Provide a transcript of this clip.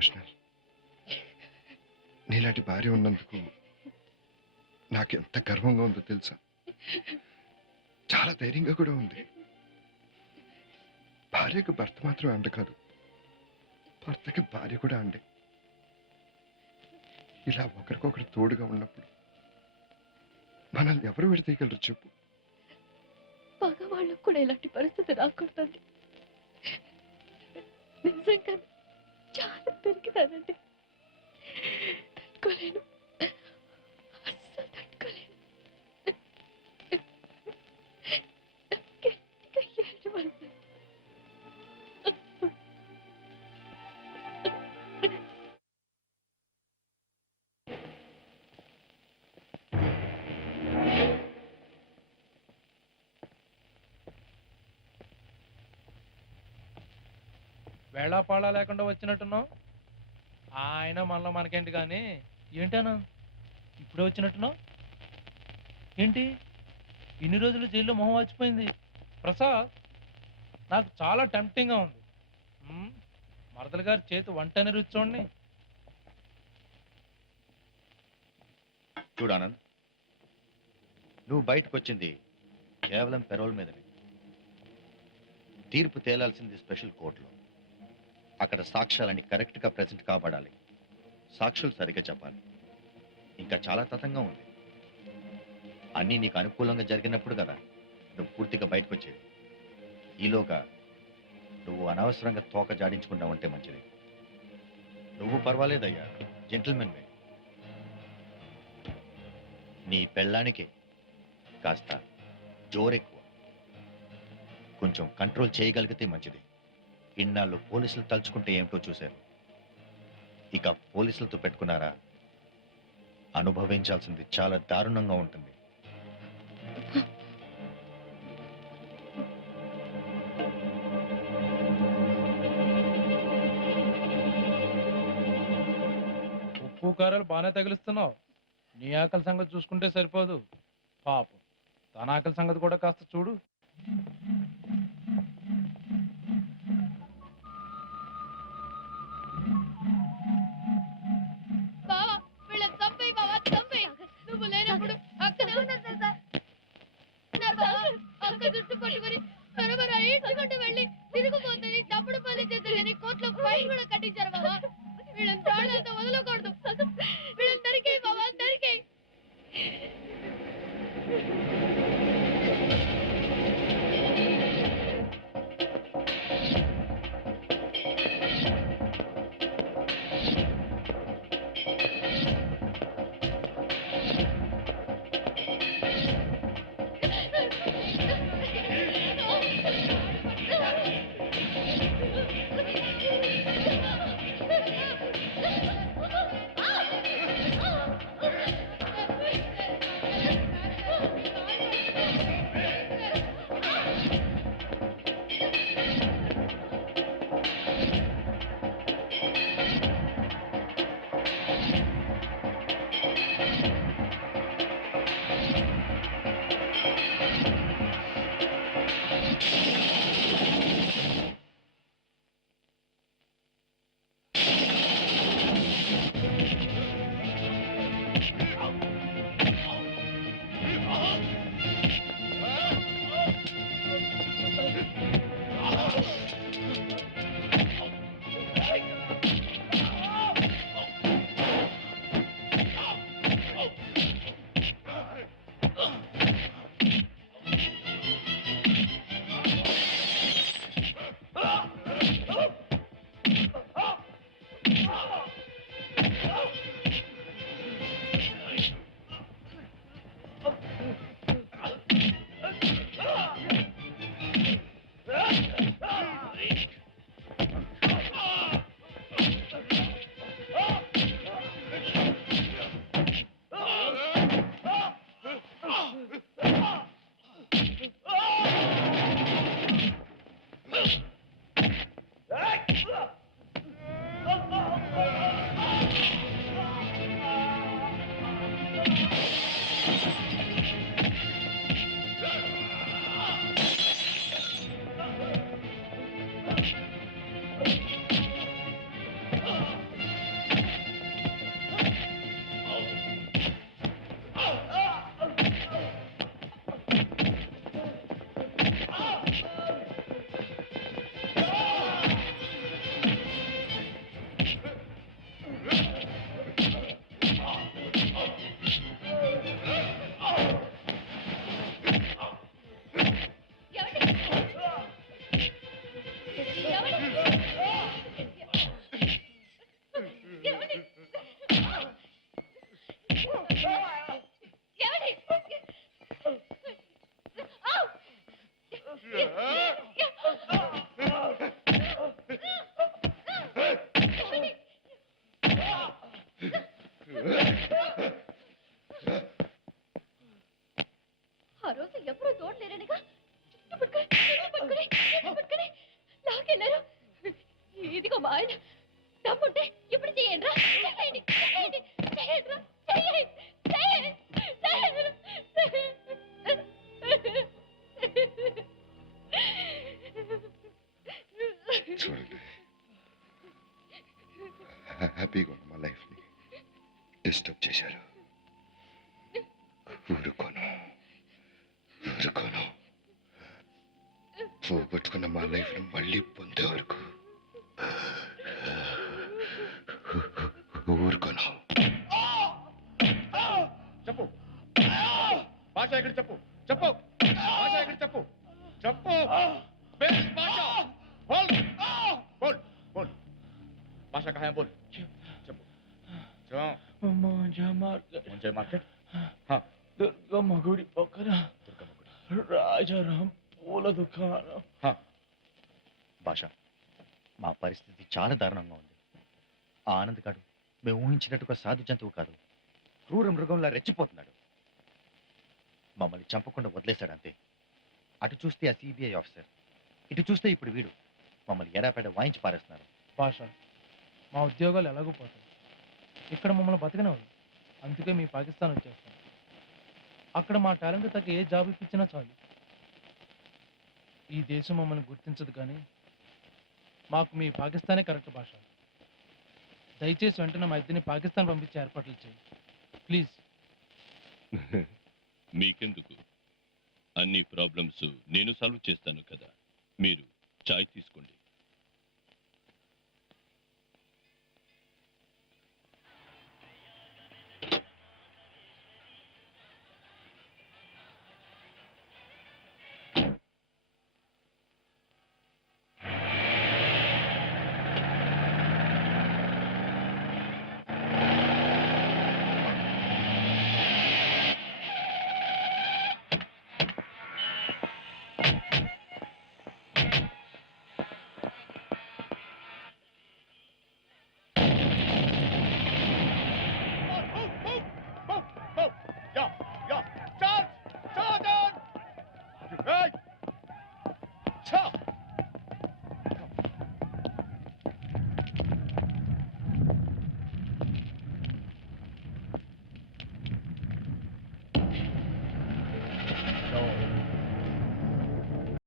Emotional. నీలాంటి భార్య ఉన్నందుకు నాకు ఎంత గర్వంగా ఉందో తెలుసా? చాలా ధైర్యంగా కూడా ఉంది. భార్యకు భర్త మాత్రం అండ కాదు, భర్తకి భార్య కూడా అండే. ఇలా ఒకరికొకరు తోడుగా ఉన్నప్పుడు మనల్ని ఎవరు విడతీయగలరు చెప్పు? మగవాళ్ళకు కూడా ఇలాంటి పరిస్థితి రాకూడదండి. నిజంగా చాలా పెరిగితానండి. తట్టుకోలేను, అస్సలు తట్టుకోలేను. గట్టిగా ఏడవాలి. వేళాపాళా లేకుండా వచ్చినట్టున్నావు. ఆయన మనలో మనకేంటి కానీ ఏంటన్నా ఇప్పుడే వచ్చినట్టున్నావు ఏంటి? ఇన్ని రోజులు జైల్లో మొహం వచ్చిపోయింది. ప్రసాద్, నాకు చాలా టెంప్టింగ్గా ఉంది. మరదల గారి చేతి వంటని రుచి చూడండి. చూడానంద్, నువ్వు బయటకు వచ్చింది కేవలం పెరోల్ మీదనే. తీర్పు తేలాల్సింది స్పెషల్ కోర్టులో. అక్కడ సాక్ష్యాలన్నీ కరెక్ట్గా ప్రెజెంట్ కాబడాలి, సాక్షులు సరిగ్గా చెప్పాలి. ఇంకా చాలా తతంగా ఉంది. అన్నీ నీకు అనుకూలంగా జరిగినప్పుడు కదా నువ్వు పూర్తిగా బయటకు వచ్చేది. ఈలోగా నువ్వు అనవసరంగా తోక జాడించుకుంటా ఉంటే మంచిది. నువ్వు పర్వాలేదయ్యా, జెంటిల్మెన్వే. నీ పెళ్ళానికే కాస్త జోరెక్కువ. కొంచెం కంట్రోల్ చేయగలిగితే మంచిది. ఇన్నాళ్ళు పోలీసులు తలుచుకుంటే ఏమిటో చూశారు. ఇక పోలీసులతో పెట్టుకున్నారా, అనుభవించాల్సింది చాలా దారుణంగా ఉంటుంది. ఉప్పు కారాలు బాగానే తగిలిస్తున్నావు. నీ ఆకలి సంగతి చూసుకుంటే సరిపోదు. పాపం తన ఆకలి సంగతి కూడా కాస్త చూడు. బావా, వీళ్ళని చంపేయ్ బావా, చంపేయ్. నువ్వు లేనప్పుడు అక్కడే ఉన్నారు తెలుసా? బావా, అక్క జుట్టు పట్టుకొని త్వరగా ఈడ్చుకుంటూ వెళ్ళి తిరిగిపోతుంది, తప్పుడు పని చేసేదని కోర్టులో ఫైన్ కూడా కట్టించారు బావా. వీళ్ళని ప్రాణాలతో వదలకూడదు. వీళ్ళని నరికేయ్ బావా, నరికేయ్. ఆ రోజు ఎవరూ తోడలేరనగా పట్టుకుని లాకెళ్ళారు. ఇదిగో మా ఆయన తమ్ముంటే ఇప్పుడు చేయండి రా, చేయండి చేయండి చేయండి రా, చేయండి చేయండి చూడండి, హ్యాపీగా ఉన్న మా లైఫ్ని డిస్టర్బ్ చేశారు. ఊరుకోను ఊరుకోను. పోగొట్టుకున్న మా లైఫ్ని మళ్ళీ పొందే వరకు ఊరుకోను. చెప్పు భాష ఎక్కడ చెప్పు చెప్పు భాష ఎక్కడ చెప్పు చెప్పు భాష బోల్ బోల్ బోల్ భాష కహా హై బోల్ చెప్పు ముంజే మార్కెట్ దుర్గమ్మ గుడి పక్కన దుర్గమ్మ గుడి రాజారాం పూల దుకాణం. భాష మా పరిస్థితి చాలా దారుణంగా ఉంది. ఆ ఆనంద్ గాడు మేము ఊహించినట్టుగా సాధు జంతువు కాదు, క్రూర మృగంలా రెచ్చిపోతున్నాడు. మమ్మల్ని చంపకుండా వదిలేశాడు అంతే. అటు చూస్తే ఆ సిబిఐ ఆఫీసర్, ఇటు చూస్తే ఇప్పుడు వీడు మమ్మల్ని ఎడాపెడ వాయించి పారేస్తున్నారు. భాష మా ఉద్యోగాలు ఎలాగూ పోతాయి, ఇక్కడ మమ్మల్ని బతకనివ్వదు. అందుకే మీ పాకిస్తాన్ వచ్చేస్తాం. అక్కడ మా టాలెంట్ తగ్గ ఏ జాబ్ ఇప్పించినా చాలు. ఈ దేశం మమ్మల్ని గుర్తించదు, కానీ మాకు మీ పాకిస్తానే కరెక్ట్. భాష దయచేసి వెంటనే మా ఇద్దరిని పాకిస్తాన్ పంపించే ఏర్పాట్లు చేయి ప్లీజ్. మీకెందుకు, అన్ని ప్రాబ్లమ్స్ నేను సాల్వ్ చేస్తాను కదా. మీరు చాయ్ తీసుకోండి. No.